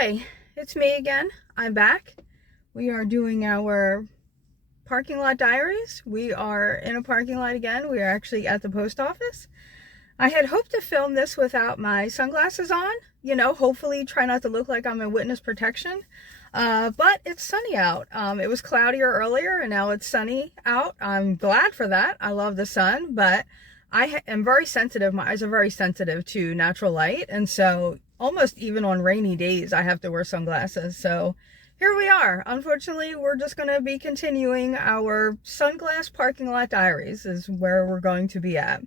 Hi, it's me again. I'm back. We are doing our parking lot diaries. We are in a parking lot again. We are actually at the post office. I had hoped to film this without my sunglasses on, hopefully try not to look like I'm in witness protection. But it's sunny out. It was cloudier earlier and now it's sunny out. I'm glad for that. I love the sun, but I am very sensitive. My eyes are very sensitive to natural light. And so almost even on rainy days, I have to wear sunglasses. So here we are. Unfortunately, we're just going to be continuing our sunglass parking lot diaries is where we're going to be at.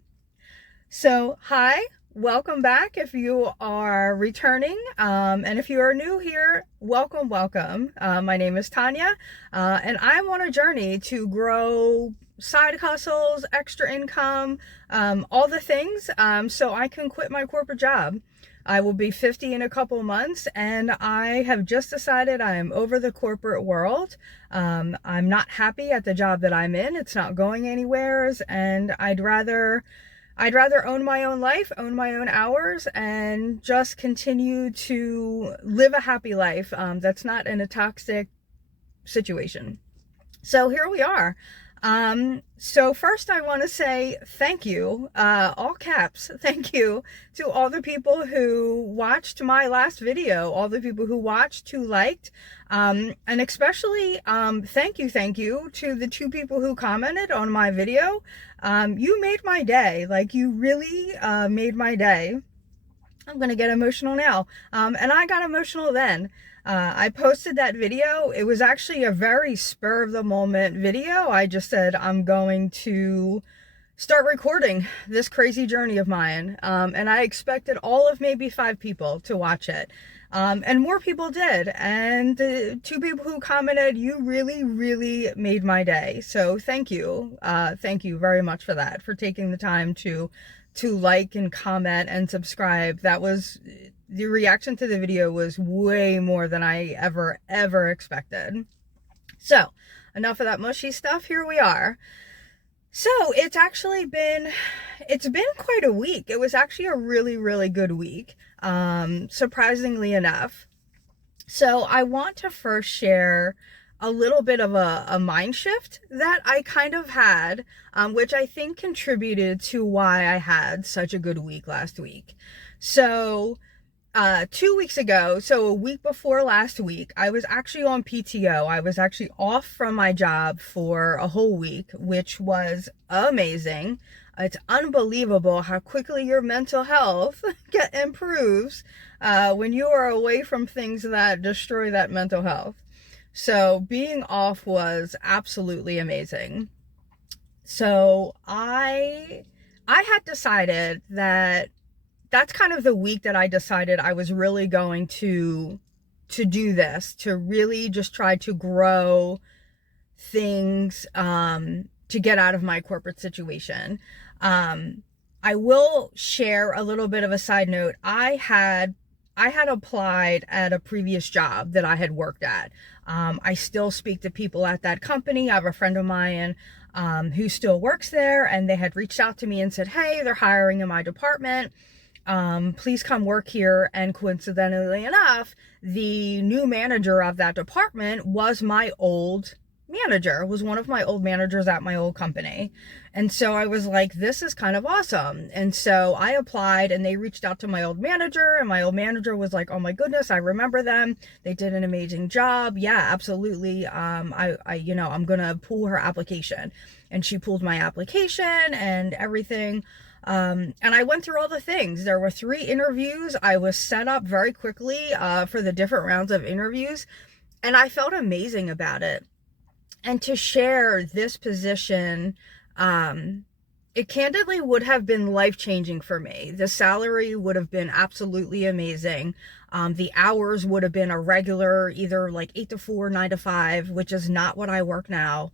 So, hi, welcome back if you are returning, and if you are new here, welcome, welcome. My name is Tanya, and I'm on a journey to grow side hustles, extra income, all the things, so I can quit my corporate job. I will be 50 in a couple months, and I have just decided I am over the corporate world. I'm not happy at the job that I'm in. It's not going anywhere, and I'd rather own my own life, own my own hours, and just continue to live a happy life that's not in a toxic situation. So here we are. So first I want to say thank you, all caps, thank you to all the people who watched my last video, all the people who watched, who liked, and especially thank you to the 2 people who commented on my video. You made my day. Like, you really made my day. I'm gonna get emotional now. And I got emotional then. I posted that video. It was actually a very spur of the moment video. I just said, I'm going to start recording this crazy journey of mine. And I expected all of maybe 5 people to watch it. And more people did. And the 2 people who commented, you really, really made my day. So thank you. Thank you very much for that, for taking the time to like and comment and subscribe. That was, the reaction to the video was way more than I ever expected. So enough of that mushy stuff. Here we are. So it's been quite a week. It was actually a really, really good week, surprisingly enough. So I want to first share a little bit of a mind shift that I kind of had, which I think contributed to why I had such a good week last week. So 2 weeks ago, so a week before last week, I was actually on PTO. I was actually off from my job for a whole week, which was amazing. It's unbelievable how quickly your mental health improves when you are away from things that destroy that mental health. So being off was absolutely amazing. So I had decided that that's kind of the week that I decided I was really going to do this, to really just try to grow things, to get out of my corporate situation. I will share a little bit of a side note. I had applied at a previous job that I had worked at. I still speak to people at that company. I have a friend of mine who still works there, and they had reached out to me and said, hey, they're hiring in my department. Please come work here. And coincidentally enough, the new manager of that department was my old manager, was one of my old managers at my old company. And so I was like, this is kind of awesome. And so I applied, and they reached out to my old manager, and my old manager was like, oh my goodness, I remember them. They did an amazing job. Yeah, absolutely. I'm going to pull her application. And she pulled my application and everything. And I went through all the things. There were 3 interviews. I was set up very quickly, for the different rounds of interviews, and I felt amazing about it. And to share this position, it candidly would have been life-changing for me. The salary would have been absolutely amazing. The hours would have been a regular, either like 8 to 4, 9 to 5, which is not what I work now.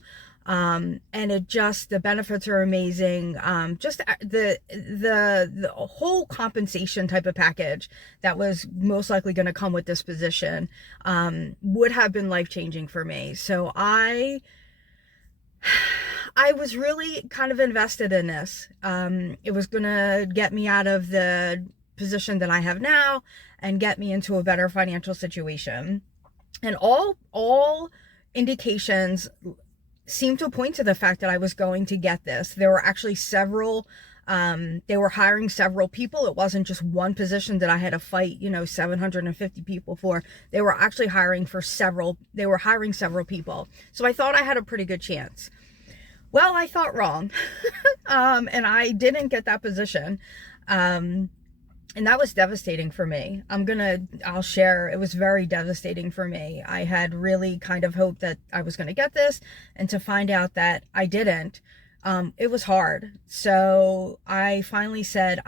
And the benefits are amazing. Just the whole compensation type of package that was most likely going to come with this position, would have been life-changing for me. So I was really kind of invested in this. It was going to get me out of the position that I have now, and get me into a better financial situation. And all indications seemed to point to the fact that I was going to get this. There were actually several, they were hiring several people. It wasn't just one position that I had to fight, 750 people for. They were actually hiring several people. So I thought I had a pretty good chance. Well, I thought wrong. And I didn't get that position. And that was devastating for me. I'll share, it was very devastating for me. I had really kind of hoped that I was going to get this, and to find out that I didn't, it was hard. So I finally said,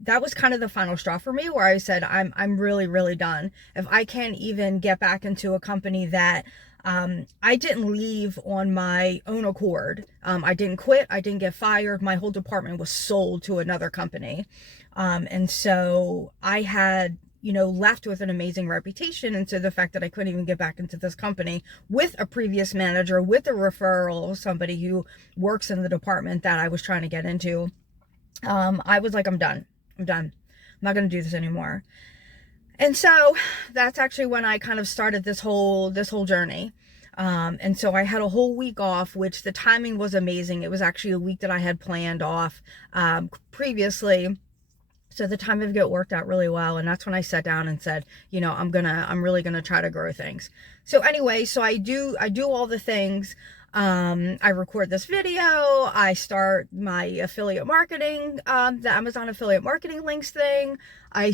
that was kind of the final straw for me, where I said, I'm really, really done. If I can't even get back into a company that, I didn't leave on my own accord. I didn't quit. I didn't get fired. My whole department was sold to another company. And so I had, left with an amazing reputation. And so the fact that I couldn't even get back into this company with a previous manager, with a referral of somebody who works in the department that I was trying to get into, I was like, I'm done. I'm not going to do this anymore. And so that's actually when I kind of started this whole journey. And so I had a whole week off, which the timing was amazing. It was actually a week that I had planned off, previously. So the time of it worked out really well. And that's when I sat down and said, I'm really going to try to grow things. So anyway, so I do all the things. I record this video. I start my affiliate marketing, the Amazon affiliate marketing links thing. I,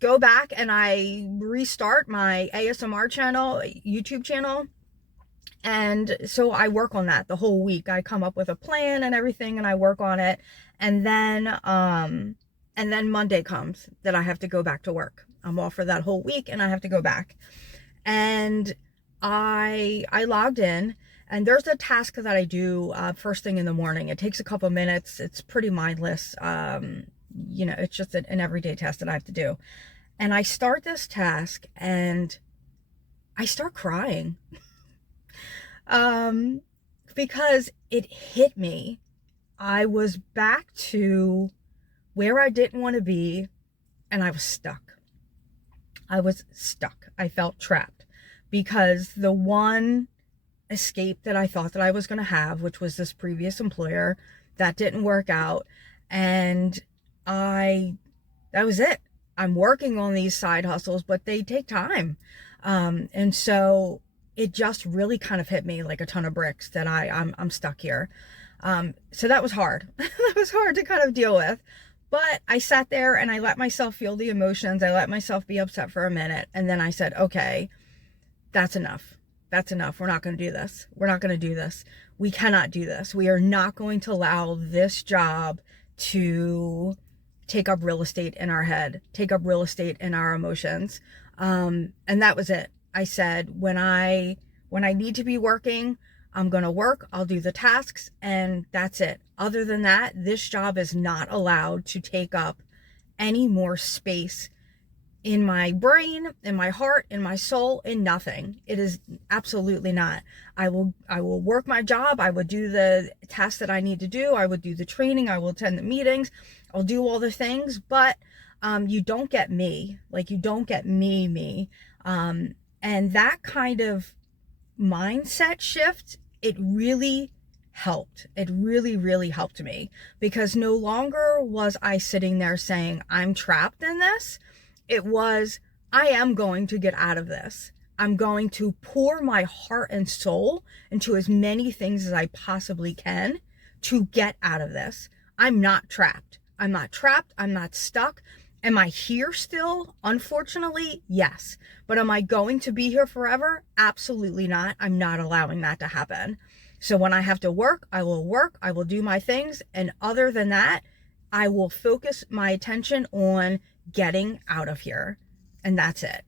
go back and I restart my ASMR channel, YouTube channel. And so I work on that the whole week. I come up with a plan and everything, and I work on it. And then Monday comes that I have to go back to work. I'm off for that whole week and I have to go back. And I logged in, and there's a task that I do, first thing in the morning. It takes a couple minutes. It's pretty mindless. It's just an everyday task that I have to do. And I start this task and I start crying. Because it hit me. I was back to where I didn't want to be, and I was stuck. I felt trapped, because the one escape that I thought that I was going to have, which was this previous employer, that didn't work out. And that was it. I'm working on these side hustles, but they take time. And so it just really kind of hit me like a ton of bricks that I'm stuck here. So that was hard. That was hard to kind of deal with. But I sat there and I let myself feel the emotions. I let myself be upset for a minute. And then I said, okay, that's enough. That's enough. We're not going to do this. We're not going to do this. We cannot do this. We are not going to allow this job to take up real estate in our head, take up real estate in our emotions. And that was it. I said, when I need to be working, I'm going to work. I'll do the tasks, and that's it. Other than that, this job is not allowed to take up any more space in my brain, in my heart, in my soul, in nothing. It is absolutely not. I will work my job. I would do the tasks that I need to do. I would do the training. I will attend the meetings. I'll do all the things, but you don't get me. Like, you don't get me. And that kind of mindset shift, it really helped. It really, really helped me, because no longer was I sitting there saying, I'm trapped in this. It was, I am going to get out of this. I'm going to pour my heart and soul into as many things as I possibly can to get out of this. I'm not trapped. I'm not trapped. I'm not stuck. Am I here still? Unfortunately, yes. But am I going to be here forever? Absolutely not. I'm not allowing that to happen. So when I have to work, I will work. I will do my things. And other than that, I will focus my attention on getting out of here. And that's it.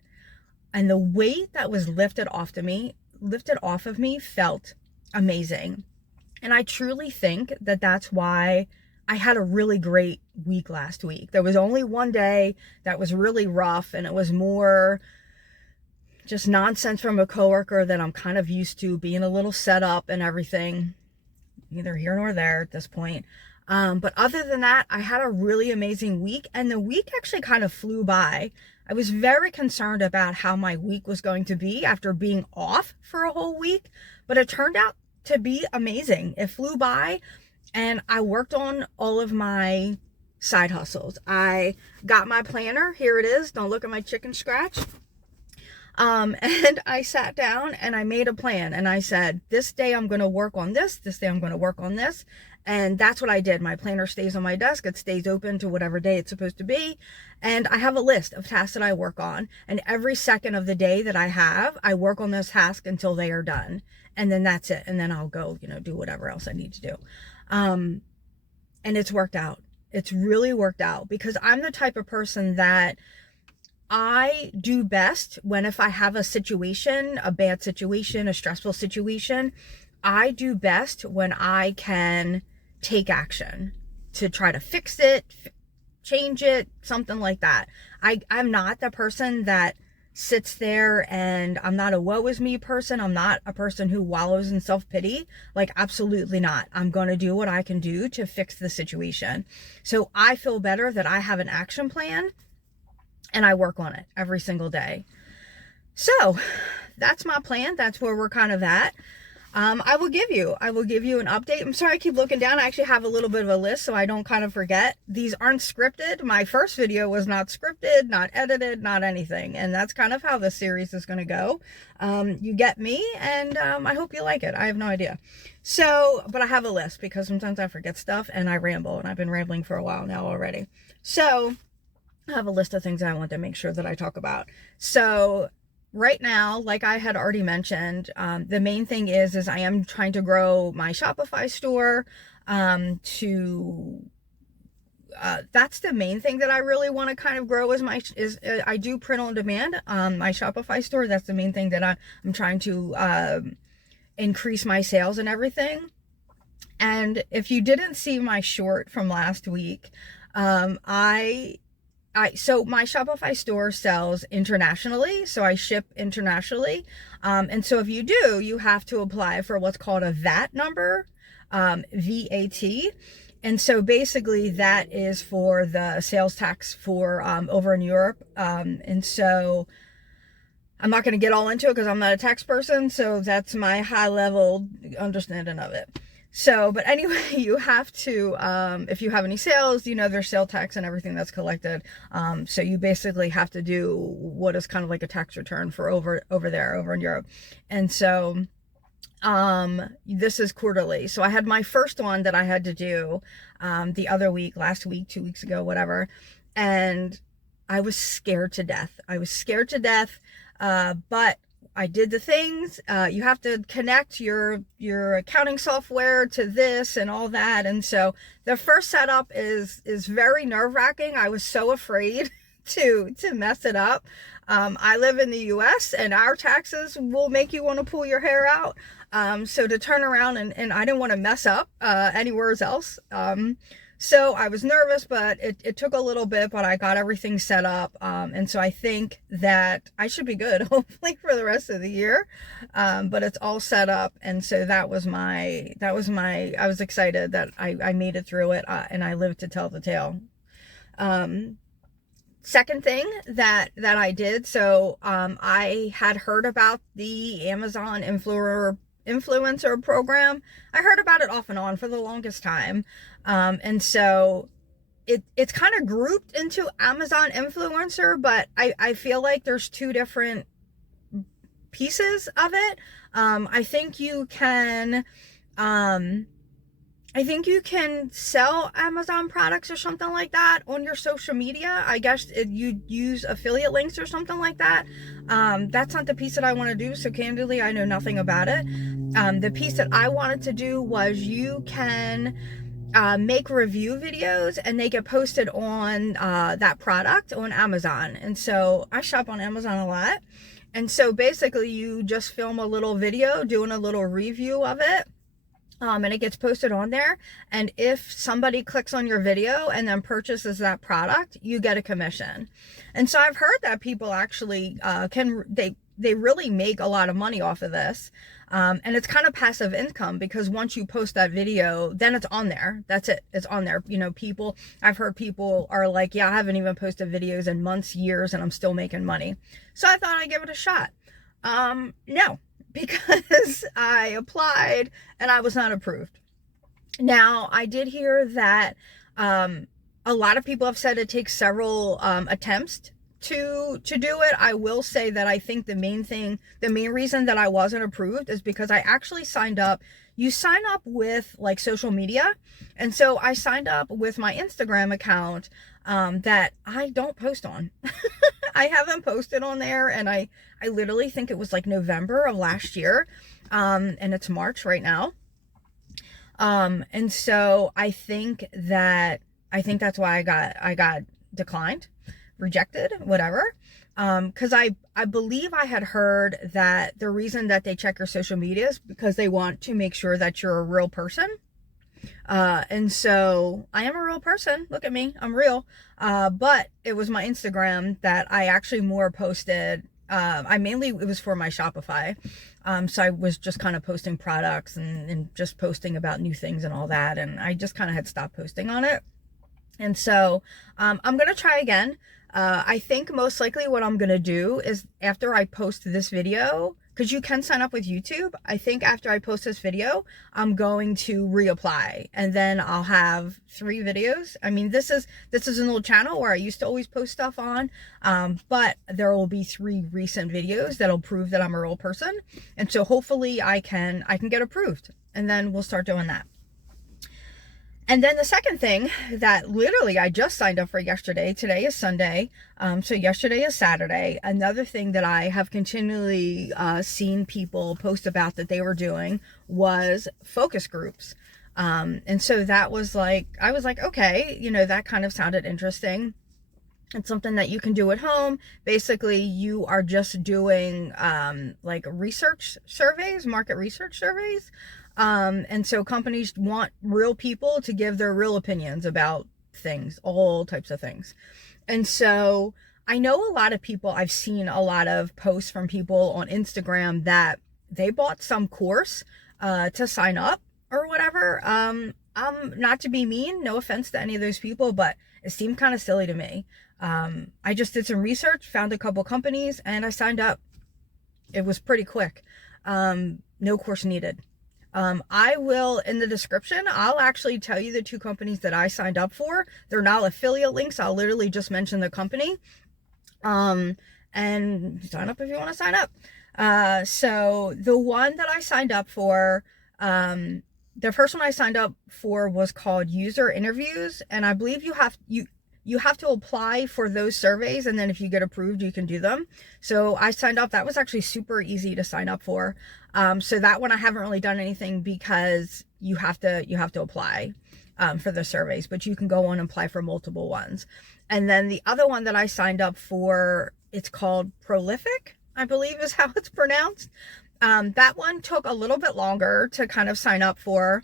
And the weight that was lifted off of me felt amazing. And I truly think that that's why I had a really great week last week. There was only one day that was really rough, and it was more just nonsense from a coworker that I'm kind of used to, being a little set up and everything, neither here nor there at this point. But other than that, I had a really amazing week, and the week actually kind of flew by. I was very concerned about how my week was going to be after being off for a whole week, but it turned out to be amazing. It flew by, and I worked on all of my side hustles. I got my planner. Here it is. Don't look at my chicken scratch. And I sat down and I made a plan, and I said, this day I'm going to work on this. This day I'm going to work on this. And that's what I did. My planner stays on my desk. It stays open to whatever day it's supposed to be. And I have a list of tasks that I work on. And every second of the day that I have, I work on those tasks until they are done. And then that's it. And then I'll go, do whatever else I need to do. And it's worked out. It's really worked out, because I'm the type of person that I do best when, if I have a situation, a bad situation, a stressful situation, I do best when I can take action to try to fix it, change it, something like that. I'm not the person that sits there, and I'm not a woe is me person. I'm not a person who wallows in self-pity. Like, absolutely not. I'm going to do what I can do to fix the situation. So I feel better that I have an action plan, and I work on it every single day. So that's my plan. That's where we're kind of at. I will give you an update. I'm sorry I keep looking down. I actually have a little bit of a list so I don't kind of forget. These aren't scripted. My first video was not scripted, not edited, not anything. And that's kind of how this series is going to go. You get me, and I hope you like it. I have no idea. So, but I have a list, because sometimes I forget stuff and I ramble, and I've been rambling for a while now already. So I have a list of things I want to make sure that I talk about. So right now, like I had already mentioned, the main thing is I am trying to grow my Shopify store. That's the main thing that I really want to kind of grow, I do print on demand, my Shopify store. That's the main thing that I'm trying to increase my sales and everything. And if you didn't see my short from last week, so my Shopify store sells internationally, so I ship internationally. And so if you do, you have to apply for what's called a VAT number, VAT. And so basically that is for the sales tax for over in Europe. And so I'm not going to get all into it because I'm not a tax person. So that's my high level understanding of it. So, but anyway, you have to, if you have any sales, there's sales tax and everything that's collected. So you basically have to do what is kind of like a tax return for over there, over in Europe. And so, this is quarterly. So I had my first one that I had to do, the other week, last week, 2 weeks ago, whatever. And I was scared to death. But I did the things. You have to connect your accounting software to this and all that. And so the first setup is very nerve-wracking. I was so afraid to mess it up. I live in the US, and our taxes will make you want to pull your hair out. So to turn around and I didn't want to mess up anywhere else. So I was nervous, but it took a little bit, but I got everything set up. And so I think that I should be good, hopefully, for the rest of the year. But it's all set up. And so I was excited that I made it through it, and I lived to tell the tale. Second thing that I did, so I had heard about the Amazon influencer program. I heard about it off and on for the longest time. And so it's kind of grouped into Amazon influencer, but I feel like there's two different pieces of it. I think you can sell Amazon products or something like that on your social media. I guess you use affiliate links or something like that. That's not the piece that I want to do. So candidly, I know nothing about it. The piece that I wanted to do was you can make review videos, and they get posted on that product on Amazon. And so I shop on Amazon a lot. And so basically you just film a little video doing a little review of it. And it gets posted on there. And if somebody clicks on your video and then purchases that product, you get a commission. And so I've heard that people actually they really make a lot of money off of this. And it's kind of passive income, because once you post that video, then it's on there. That's it. It's on there. You know, I've heard people are like, yeah, I haven't even posted videos in months, years, and I'm still making money. So I thought I'd give it a shot. No, because I applied and I was not approved. Now, I did hear that a lot of people have said it takes several attempts to do it. I will say that I think the main reason that I wasn't approved is because I actually signed up. You sign up with like social media, and so I signed up with my Instagram account that I don't post on. I haven't posted on there, and I literally think it was like November of last year, and it's March right now. And so I think that's why I got declined, rejected, whatever. Cause I believe I had heard that the reason that they check your social media is because they want to make sure that you're a real person. And so I am a real person. Look at me. I'm real. But it was my Instagram that I actually more posted. It was for my Shopify. So I was just kind of posting products and just posting about new things and all that. And I just kind of had stopped posting on it. And so, I'm going to try again. I think most likely what I'm going to do is after I post this video, because you can sign up with YouTube. I think after I post this video, I'm going to reapply, and then I'll have 3 videos. I mean, this is an old channel where I used to always post stuff on, but there will be 3 recent videos that'll prove that I'm a real person. And so hopefully I can get approved, and then we'll start doing that. And then the second thing that literally I just signed up for yesterday, today is Sunday, so yesterday is Saturday. Another thing that I have continually seen people post about that they were doing was focus groups. And so that was like, I was like, okay, you know, that kind of sounded interesting. It's something that you can do at home. Basically, you are just doing like research surveys, market research surveys. And so companies want real people to give their real opinions about things, all types of things. And so I know a lot of people, I've seen a lot of posts from people on Instagram that they bought some course to sign up or whatever. Not to be mean, no offense to any of those people, but it seemed kind of silly to me. I just did some research, found a couple companies, and I signed up. It was pretty quick. No course needed. I will, in the description, I'll actually tell you the 2 companies that I signed up for. They're not affiliate links. I'll literally just mention the company. And sign up if you want to sign up. So the one that I signed up for, the first one I signed up for was called User Interviews. And I believe you have to apply for those surveys, and then if you get approved, you can do them. So I signed up. That was actually super easy to sign up for. So that one I haven't really done anything because you have to apply for the surveys, but you can go on and apply for multiple ones. And then the other one that I signed up for, it's called Prolific, I believe is how it's pronounced. That one took a little bit longer to kind of sign up for,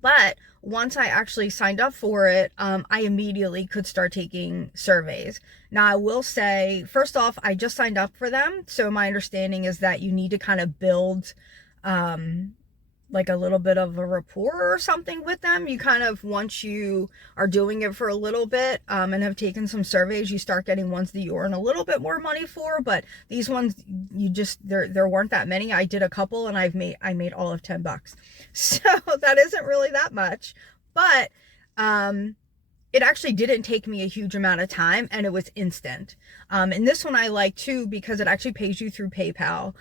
but once I actually signed up for it, I immediately could start taking surveys. Now, I will say, first off, I just signed up for them. So my understanding is that you need to kind of build like a little bit of a rapport or something with them. You kind of, once you are doing it for a little bit and have taken some surveys, you start getting ones that you earn a little bit more money for. But these ones, there weren't that many. I did a couple and I made all of $10. So that isn't really that much, but it actually didn't take me a huge amount of time, and it was instant. And this one I like too because it actually pays you through PayPal.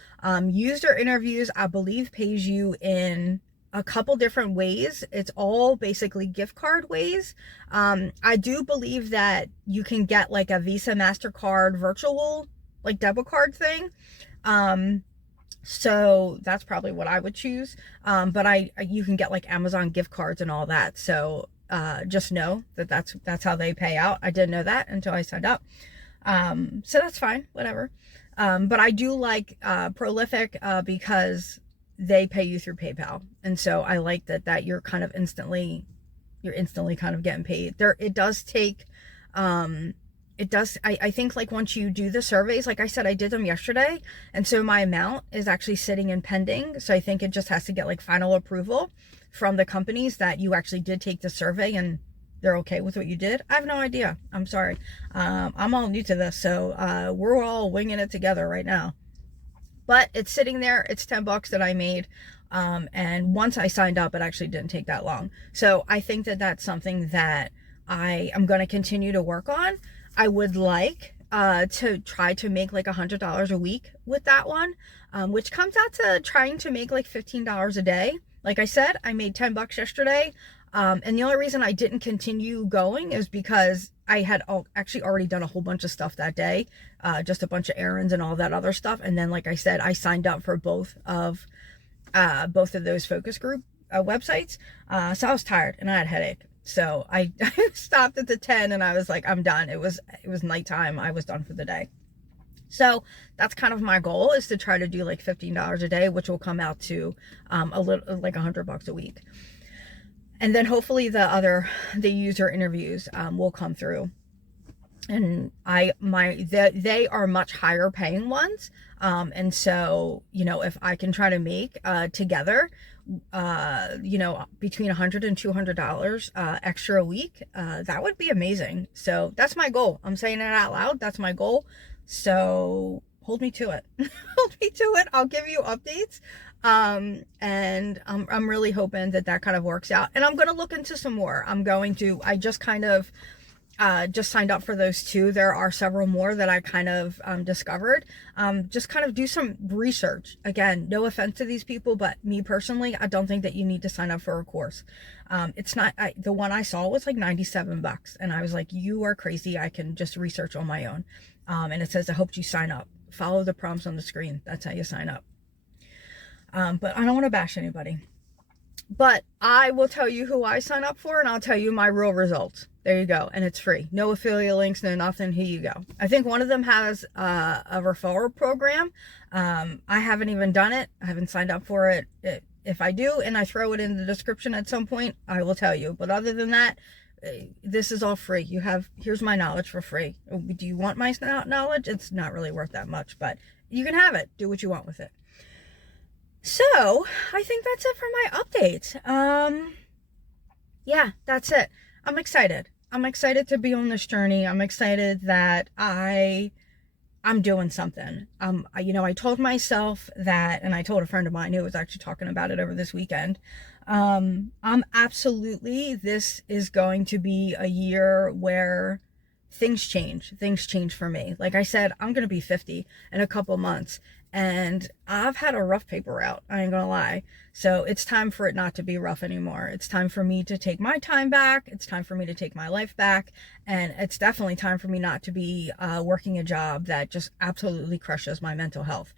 User Interviews, I believe, pays you in a couple different ways. It's all basically gift card ways. I do believe that you can get like a Visa, MasterCard virtual like debit card thing. So that's probably what I would choose. But you can get like Amazon gift cards and all that. So just know that that's how they pay out. I didn't know that until I signed up. So that's fine, whatever. But I do like Prolific because they pay you through PayPal. And so I like that you're instantly kind of getting paid. It does take it does, I think like once you do the surveys, like I said, I did them yesterday. And so my amount is actually sitting in pending. So I think it just has to get like final approval from the companies that you actually did take the survey and they're okay with what you did. I have no idea. I'm sorry. I'm all new to this. So we're all winging it together right now. But it's sitting there. It's $10 that I made. And once I signed up, it actually didn't take that long. So I think that that's something that I am going to continue to work on. I would like to try to make like $100 a week with that one, which comes out to trying to make like $15 a day. Like I said, I made $10 yesterday. And the only reason I didn't continue going is because I had actually already done a whole bunch of stuff that day, just a bunch of errands and all that other stuff. And then, like I said, I signed up for both of those focus group websites. So I was tired and I had a headache. So I stopped at the 10 and I was like, I'm done. It was nighttime. I was done for the day. So that's kind of my goal, is to try to do like $15 a day, which will come out to a little like $100 a week. And then hopefully the user interviews will come through. And they are much higher paying ones. And so, you know, if I can try to make together, you know, between $100 and $200 extra a week, that would be amazing. So that's my goal. I'm saying it out loud. That's my goal. So hold me to it. Hold me to it. I'll give you updates. And I'm really hoping that that kind of works out. And I'm going to look into some more. I just kind of just signed up for those two. There are several more that I kind of discovered. Just kind of do some research. Again, no offense to these people, but me personally, I don't think that you need to sign up for a course. It's not, the one I saw was like $97. And I was like, you are crazy. I can just research on my own. And it says, I hope you sign up. Follow the prompts on the screen. That's how you sign up. But I don't want to bash anybody. But I will tell you who I sign up for, and I'll tell you my real results. There you go. And it's free. No affiliate links, no nothing. Here you go. I think one of them has a referral program. I haven't even done it. I haven't signed up for it. If I do, and I throw it in the description at some point, I will tell you. But other than that, this is all free. Here's my knowledge for free. Do you want my knowledge? It's not really worth that much, but you can have it. Do what you want with it. So I think that's it for my update. Yeah, that's it. I'm excited. I'm excited to be on this journey. I'm excited that I'm doing something. You know, I told myself that, and I told a friend of mine who was actually talking about it over this weekend. This is going to be a year where things change for me. Like I said, I'm going to be 50 in a couple months, and I've had a rough paper route. I ain't gonna lie. So it's time for it not to be rough anymore. It's time for me to take my time back. It's time for me to take my life back. And it's definitely time for me not to be working a job that just absolutely crushes my mental health.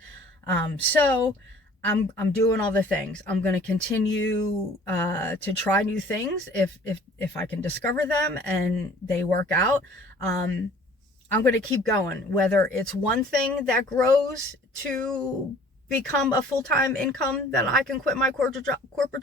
So I'm doing all the things. I'm going to continue to try new things if I can discover them and they work out. I'm going to keep going, whether it's one thing that grows to become a full-time income that I can quit my corporate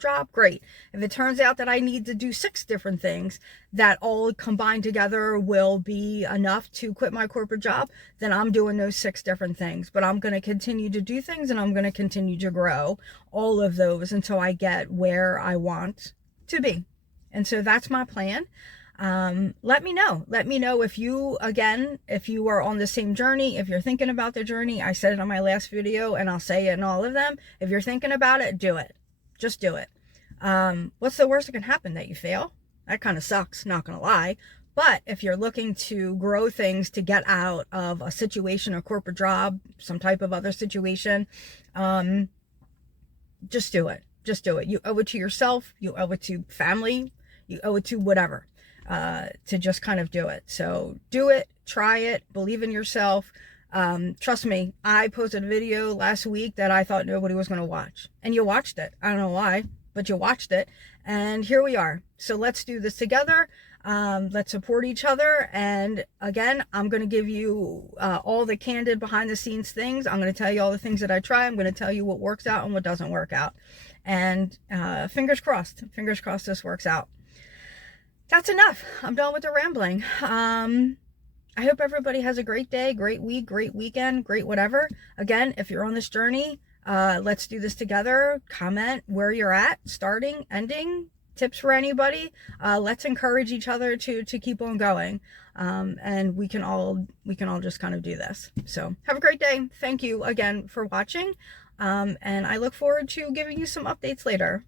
job, great. If it turns out that I need to do 6 different things that all combined together will be enough to quit my corporate job, then I'm doing those 6 different things. But I'm going to continue to do things, and I'm going to continue to grow all of those until I get where I want to be. And so that's my plan. Let me know if you are on the same journey, if you're thinking about the journey. I said it on my last video, and I'll say it in all of them. If you're thinking about it, do it. Just do it. What's the worst that can happen? That you fail? That kind of sucks, not gonna lie. But if you're looking to grow things, to get out of a situation, a corporate job, some type of other situation, just do it. Just do it. You owe it to yourself. You owe it to family. You owe it to whatever. To just kind of do it. So do it, try it, believe in yourself. Trust me, I posted a video last week that I thought nobody was going to watch, and you watched it. I don't know why, but you watched it, and here we are. So let's do this together. Let's support each other. And again, I'm going to give you all the candid behind the scenes things. I'm going to tell you all the things that I try. I'm going to tell you what works out and what doesn't work out. And fingers crossed this works out. That's enough. I'm done with the rambling. I'm I hope everybody has a great day, great week, great weekend, great whatever. Again, if you're on this journey, let's do this together. Comment where you're at, starting, ending, tips for anybody. Let's encourage each other to keep on going. And we can all just kind of do this. So have a great day. Thank you again for watching. And I look forward to giving you some updates later.